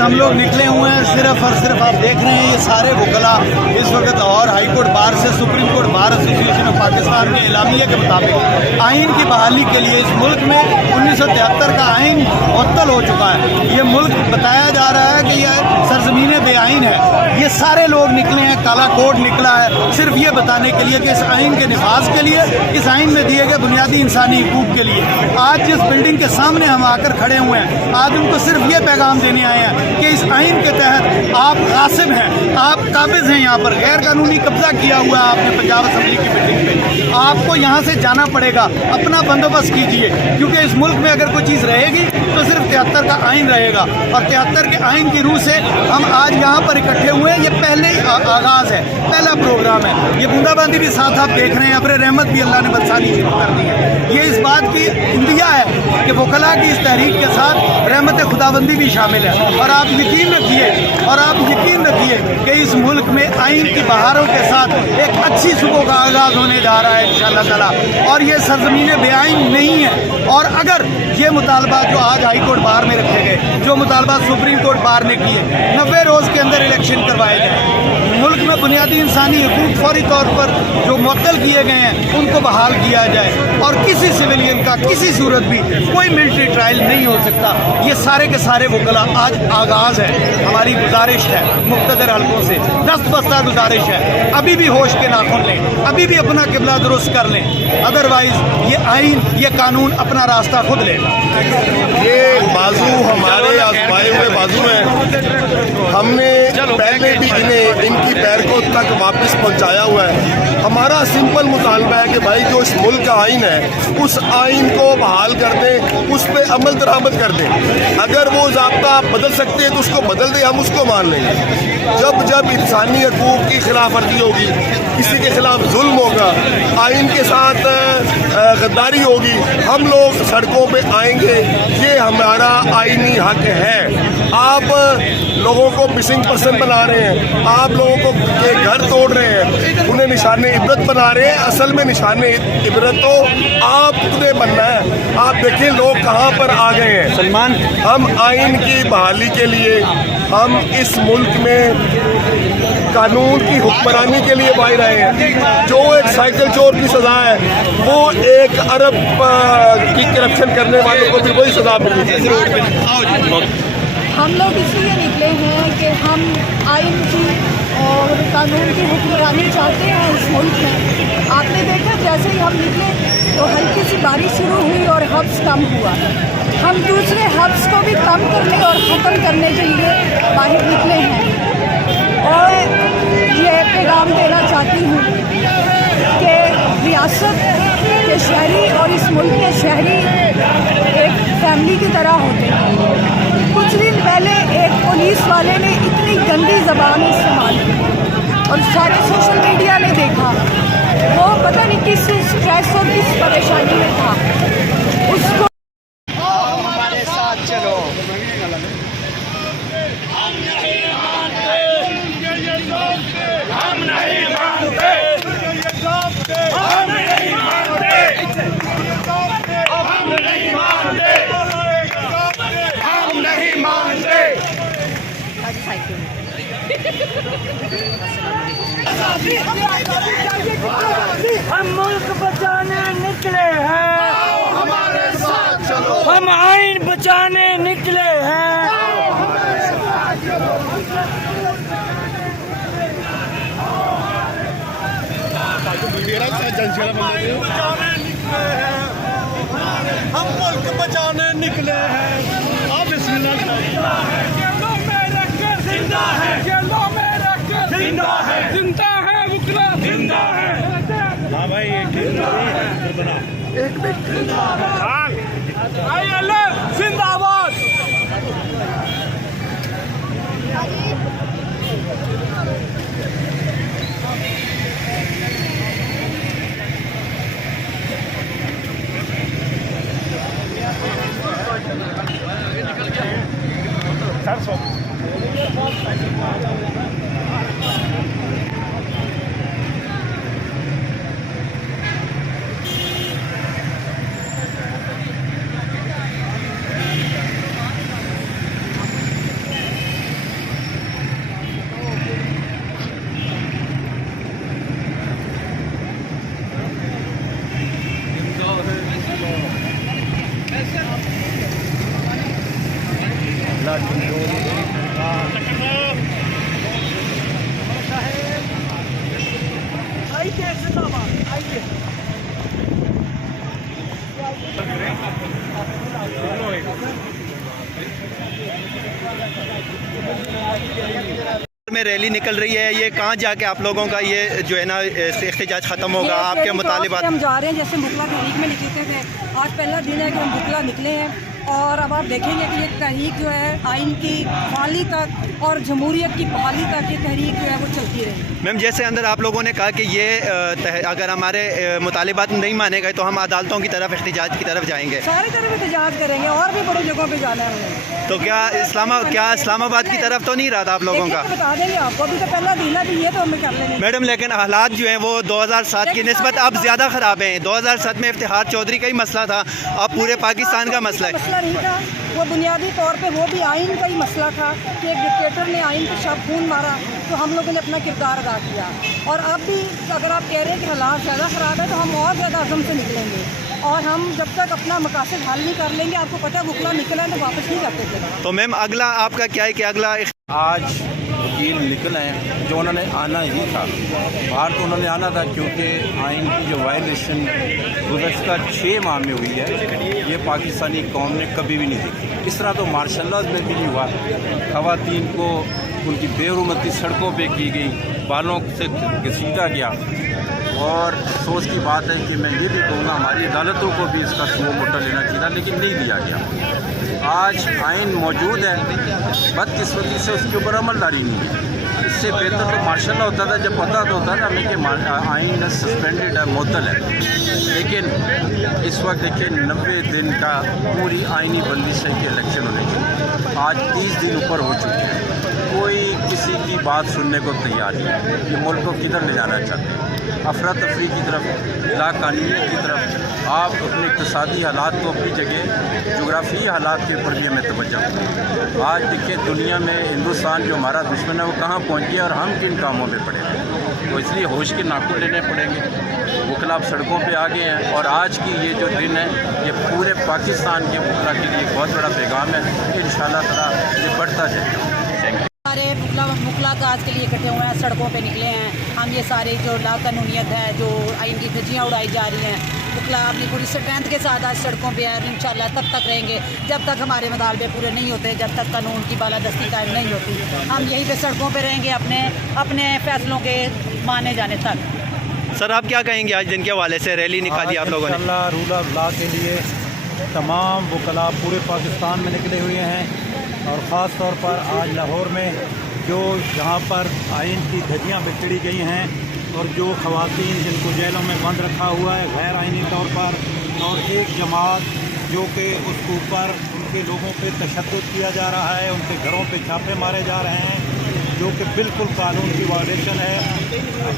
हम लोग निकले हुए हैं सिर्फ और सिर्फ आप देख रहे हैं ये सारे वकला इस वक्त लाहौर हाई कोर्ट बार से supreme court bar association of Pakistan के एलामिया के मुताबिक आइन की बहाली के लिए इस मुल्क में 1973 का आइन मुअत्तल हो चुका है। ये मुल्क बताया जा रहा है कि यह सरजमीन बेआइन है। ये सारे लोग निकले हैं, काला कोड निकला है सिर्फ ये बताने के लिए कि इस आइन के निफाज के लिए, इस आइन में दिए गए बुनियादी इंसानी हकूक के लिए। आज जिस बिल्डिंग के सामने हम आकर खड़े हुए हैं, आज उनको सिर्फ ये पैगाम देने आए हैं कि इस आइन के तहत आप गासिब हैं, आप काबिज हैं, यहाँ पर गैर कानूनी कब्जा किया हुआ है आपने पंजाब असेंबली की बिल्डिंग पे। आपको यहाँ से जाना पड़ेगा, अपना बंदोबस्त कीजिए, क्योंकि इस मुल्क में अगर कोई चीज़ रहेगी तो सिर्फ 73 का आइन रहेगा। और 73 के आइन की रूह से हम आज यहाँ पर इकट्ठे हुए हैं। ये पहले ही आगाज़ है, पहला प्रोग्राम है। ये बूंदाबांदी भी साथ आप देख रहे हैं, अब्र रहमत भी अल्लाह ने बरसानी शुरू कर दी है। ये इस बात की इंदिया है कि वकला की इस तहरीक के साथ रहमत खुदाबंदी भी शामिल है। और आप यकीन रखिए कि इस मुल्क में आइन की बहारों के साथ एक अच्छी सुबह का आगाज़ होने जा रहा है इंशाअल्लाह ताला। और ये सरजमीन बेआइन नहीं है। और अगर ये मुतालबा जो आज हाई कोर्ट बार में रखे गए, जो मुतालबा सुप्रीम कोर्ट बार ने किए, 90 रोज़ के अंदर इलेक्शन करवाए जाए, मुल्क में बुनियादी इंसानी हकूक फौरी तौर पर जो मुअत्तल किए गए हैं उनको बहाल किया जाए, और किसी सिविलियन का किसी सूरत भी कोई मिलिट्री ट्रायल नहीं हो सकता। ये सारे के सारे वकला आज आगाज़ है। हमारी गुजारिश है मुक़्तदर हल्कों से, दस्तबस्ता गुजारिश है, अभी भी होश के नाखून लें, अभी भी अपना किबला दुरुस्त कर लें, अदरवाइज ये आइन, ये कानून अपना रास्ता खुद लेगा। ये बाजू हमारे आजमाए हुए बाजू हैं। हमने पहले भी इन्हें इनकी बैरकों तक वापस पहुंचाया हुआ है। हमारा सिंपल मुतालबा है कि भाई जो इस मुल्क का आइन है उस आइन को बहाल कर दें, उस पर अमल दरामद कर दें। अगर वो ज़ाब्ता बदल सकते हैं तो उसको बदल दें, हम उसको मान लेंगे। जब इंसानी हकूक़ की खिलाफ वर्जी होगी, किसी के खिलाफ जुल्म होगा, आइन के साथ गद्दारी होगी, हम लोग सड़कों पे आएंगे। ये हमारा आइनी हक है। आप लोगों को मिसिंग पर्सन बना रहे हैं, आप लोगों को के घर तोड़ रहे हैं, उन्हें निशाने इबरत बना रहे हैं। असल में निशाने इबरत तो आपने बनना है। आप देखिए लोग कहाँ पर आ गए हैं। सलमान, हम आइन की बहाली के लिए, हम इस मुल्क में कानून की हुक्मरानी के लिए बाहर आए हैं। जो एक साइकिल चोर की सज़ा है वो 1 अरब की करप्शन करने वालों को भी वही सज़ा मिली। हम लोग इसलिए निकले हैं कि हम आइन की और कानून की हुक्मरानी चाहते हैं इस मुल्क में। आपने देखा जैसे ही हम निकले तो हल्की सी बारिश शुरू हुई और हब्स कम हुआ। हम दूसरे हब्स को भी कम करने और ख़त्म करने के लिए बाहर निकले हैं। और ये पैगाम देना चाहती हूँ कि रियासत के शहरी और इस मुल्क के शहरी एक फैमिली की तरह होते हैं। कुछ दिन पहले एक पुलिस वाले ने इतनी गंदी ज़बान इस्तेमाल की और सारे सोशल मीडिया ने देखा, वो पता नहीं किस स्ट्रेस और किस परेशानी में था। उसको हमारे साथ चलो। हम नहीं मानते, हम नहीं मानते, हम नहीं मानते, हम नहीं मानते, हम नहीं मानते। हम मुल्क बचाने निकले हैं, हमारे साथ चलो। हम आइन बचाने निकले हैं। हम मुल्क बचाने निकले हैं। आप बिस्मिल्लाह जेलों में रख के जिंदा है, जेलों में रख के जिंदा है, जिंदा है वकला, जिंदा है। हाँ भाई एक मिनट जिंदाबाद। में रैली निकल रही है, ये कहाँ जाके आप लोगों का ये जो है ना एहतजाज खत्म होगा? आपके मुतालिबात हम जा रहे हैं, जैसे मुकला तहरीक में निकलते थे, आज पहला दिन है कि हम मुकला निकले हैं। और अब आप देखेंगे कि ये तहरीक जो है आइन की बहाली तक और जमहूरियत की बहाली तक ये तहरीक जो है वो चलती रही। मैम, जैसे अंदर आप लोगों ने कहा कि ये अगर हमारे मुतालिबात नहीं माने गए तो हम अदालतों की तरफ एहतजाज की तरफ जाएंगे। सारी तरफ एहतजाज करेंगे और भी बड़ी जगहों पे जाना है हमें। तो क्या इस्लामाबाद की तरफ तो नहीं रहा था आप लोगों का? बता देंगे आपको, अभी तो पहला दिन है, ये तो हमें कर लेंगे। मैडम, लेकिन हालात जो हैं वो 2007 की निस्बत अब ज़्यादा ख़राब हैं। 2007 में इफ्तिखार चौधरी का ही मसला था, अब पूरे पाकिस्तान का मसला है। मसला नहीं था वो, बुनियादी तौर पे वो भी आइन का ही मसला था कि एक डिक्टेटर ने आइन के शब खून मारा, तो हम लोगों ने अपना किरदार अदा किया। और अब भी अगर आप कह रहे हैं कि हालात ज़्यादा ख़राब है तो हम और ज़्यादा अज़म से निकलेंगे। और हम जब तक अपना मकासद हल नहीं कर लेंगे, आपको पता है वकला निकला है तो वापस नहीं करते थे। तो मैम, अगला आपका क्या है कि अगला आज वकील निकल हैं जो उन्होंने आना ही था। बाहर तो उन्होंने आना था क्योंकि आइन की जो वायलेशन गुज़श्ता 6 माह में हुई है, ये पाकिस्तानी कौम ने कभी भी नहीं देखी। इस तरह तो मार्शल लॉ में भी नहीं हुआ। ख़वातीन को उनकी बेहरमती सड़कों पे की गई, बालों से घसीटा गया। और अफसोस की बात है कि मैं ये भी कहूँगा हमारी अदालतों को भी इसका सुओ मोटा लेना चाहिए था, लेकिन नहीं लिया गया। आज आइन मौजूद है, बदकिस्मती से उसके ऊपर अमलदारी नहीं है। इससे बेहतर तो मार्शल लॉ होता था, जब पता तो होता था हमें कि आइन सस्पेंडेड है, मुअत्तल है। लेकिन इस वक्त देखिए 90 दिन का पूरी आइनी बंदिश है कि इलेक्शन होने चाहिए। आज 30 दिन ऊपर हो चुके हैं, कोई किसी की बात सुनने को तैयार नहीं है। ये मुल्क को किधर ले जाना चाहते हैं? अफरा तफरी की तरफ, लाकानूनियत की तरफ। आप अपने इक़्तिसादी हालात को अपनी जगह, जोग्राफी हालात के ऊपर भी हमें तवज्जो करें। आज देखिए दुनिया में हिंदुस्तान जो हमारा दुश्मन है वो कहाँ पहुँच गया और हम किन कामों में पड़े हैं। तो इसलिए होश के नाखून लेने पड़ेंगे। वकला अब सड़कों पे आ गए हैं और आज की ये जो दिन है ये पूरे पाकिस्तान के वकला के लिए एक बहुत बड़ा पैगाम है। इंशाअल्लाह ताला ये बढ़ता जाएगा। सारे मुकला आज के लिए इकट्ठे हुए हैं, सड़कों पे निकले हैं हम। ये सारे जो लाकानूनियत है, जो आइन की धज्जियाँ उड़ाई जा रही हैं, वकला अपनी पूरी स्ट्रेंथ के साथ आज सड़कों पे है। इंशाल्लाह तब तक रहेंगे जब तक हमारे मुतालबे पूरे नहीं होते, जब तक कानून की बालादस्ती कायम नहीं होती। हम यहीं पे सड़कों पे रहेंगे अपने फैसलों के माने जाने तक। सर आप क्या कहेंगे, आज दिन के हवाले से रैली निकाली आप लोगों ने? इंशाअल्लाह रूल ऑफ लॉ के लिए तमाम वकला पूरे पाकिस्तान में निकले हुए हैं और ख़ास तौर पर आज लाहौर में जो यहाँ पर आइन की धज्जियाँ बिखरी गई हैं और जो ख़वातीन जिनको जेलों में बंद रखा हुआ है गैर आइनी तौर पर, और एक जमात जो कि उसके ऊपर उनके लोगों पे तशद्दुद किया जा रहा है, उनके घरों पे छापे मारे जा रहे हैं, जो कि बिल्कुल कानून की वायलेशन है।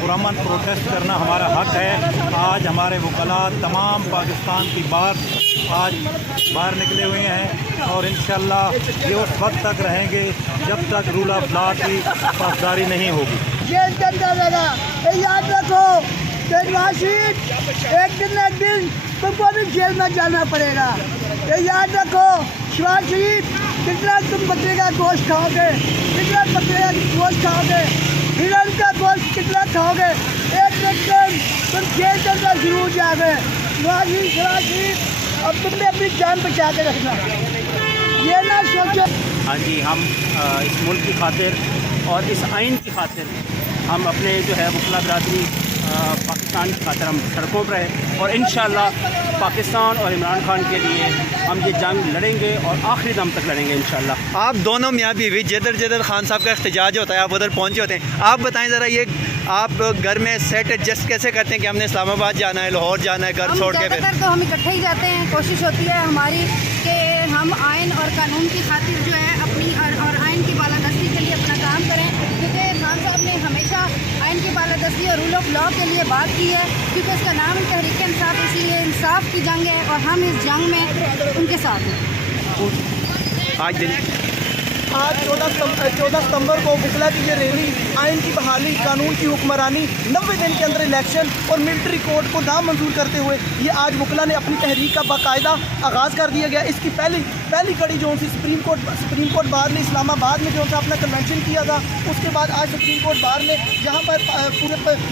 पुरअमन प्रोटेस्ट करना हमारा हक है। आज हमारे वकला तमाम पाकिस्तान की बात आज बाहर निकले हुए हैं और इंशाअल्लाह ये उस वक्त तक रहेंगे जब तक रूल ऑफ लॉ की पासदारी नहीं होगी। जेल के अंदर रहेगा, ये याद रखो एक दिन तुमको भी जेल में जाना पड़ेगा। ये याद रखो शहबाज शरीफ, कितना तुम बकरे का गोश्त खाओगे, कितना बकरे का गोश्त खाओगे, हिरन का गोश्त कितना खाओगे, एक दिन तुम जेल के अंदर जरूर जाओगे। शहबाज शरीफ अब तुमने अपनी जान बचा के रखना, ये ना सोचो। हाँ जी, हम इस मुल्क की खातिर और इस आइन की खातिर हम अपने जो है वकला बरादरी पाकिस्तान की खातिर हम सड़कों पर हैं और इंशाअल्लाह पाकिस्तान और इमरान खान के लिए हम ये जंग लड़ेंगे और आखिरी दम तक लड़ेंगे इंशाअल्लाह। आप दोनों मियाँ बीवी जिधर खान साहब का एहतजाज होता है आप उधर पहुँचे होते हैं, आप बताएं ज़रा ये आप घर में सेट एडजस्ट कैसे करते हैं कि हमने इस्लामाबाद जाना है, लाहौर जाना है, घर छोड़ के? ज़्यादातर तो हम इकट्ठे ही जाते हैं। कोशिश होती है हमारी कि हम आइन और कानून की खातिर जो है अपनी और आइन की बालादस्ती के लिए अपना काम करें, क्योंकि खान साहब ने हमेशा आइन की बालादस्ती और रूल ऑफ लॉ के लिए बात की है, क्योंकि उसका नाम तहरीक इंसाफ, इसलिए इंसाफ की जंग है और हम इस जंग में उनके साथ हैं। आज 14 सितंबर को वकला की ये रैली, आइन की बहाली, कानून की हुक्मरानी, 90 दिन के अंदर इलेक्शन और मिलिट्री कोर्ट को नामंजूर करते हुए ये आज वकला ने अपनी तहरीक का बाकायदा आगाज़ कर दिया गया। इसकी पहली कड़ी जो सी सुप्रीम कोर्ट बार ने इस्लामाबाद में जो सा अपना कन्वेंशन किया था, उसके बाद आज सुप्रीम कोर्ट बार ने जहाँ पर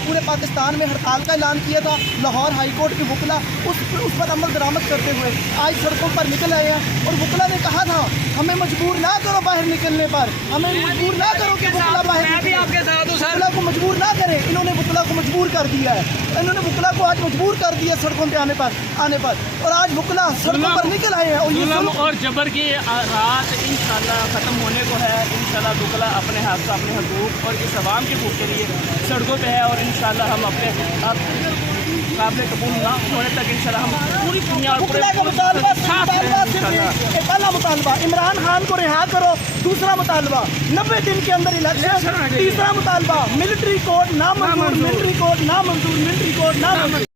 पूरे पाकिस्तान में हड़ताल का ऐलान किया था, लाहौर हाई कोर्ट के वकला उस पर अमल दरामद करते हुए आज सड़कों पर निकल आए हैं। और वकला ने कहा था हमें मजबूर ना करो बाहर निकलने पर, हमें मजबूर ना करो कि वकला बाहर वकला को मजबूर ना करें। इन्होंने वकला को मजबूर कर दिया है, इन्होंने वकला को आज मजबूर कर दिया सड़कों पे आने पर और आज वकला सड़कों पर निकल आए हैं। और ये और जबर की रात इंशाल्लाह ख़त्म होने को है। इंशाल्लाह वकला अपने हाथ अपने हकूक़ और इस आवाम के हकूक़ के लिए सड़कों पे है और इंशाल्लाह हम अपने काबिल कबूल ना होने तक इंशाल्लाह हम पूरी दुनिया और पहला मुतालबा इमरान खान को रिहा करो, दूसरा मुतालबा 90 दिन के अंदर इलेक्शन, तीसरा मुतालबा मिलिट्री कोर्ट नामंजूर, मिलिट्री कोर्ट नामंजूर।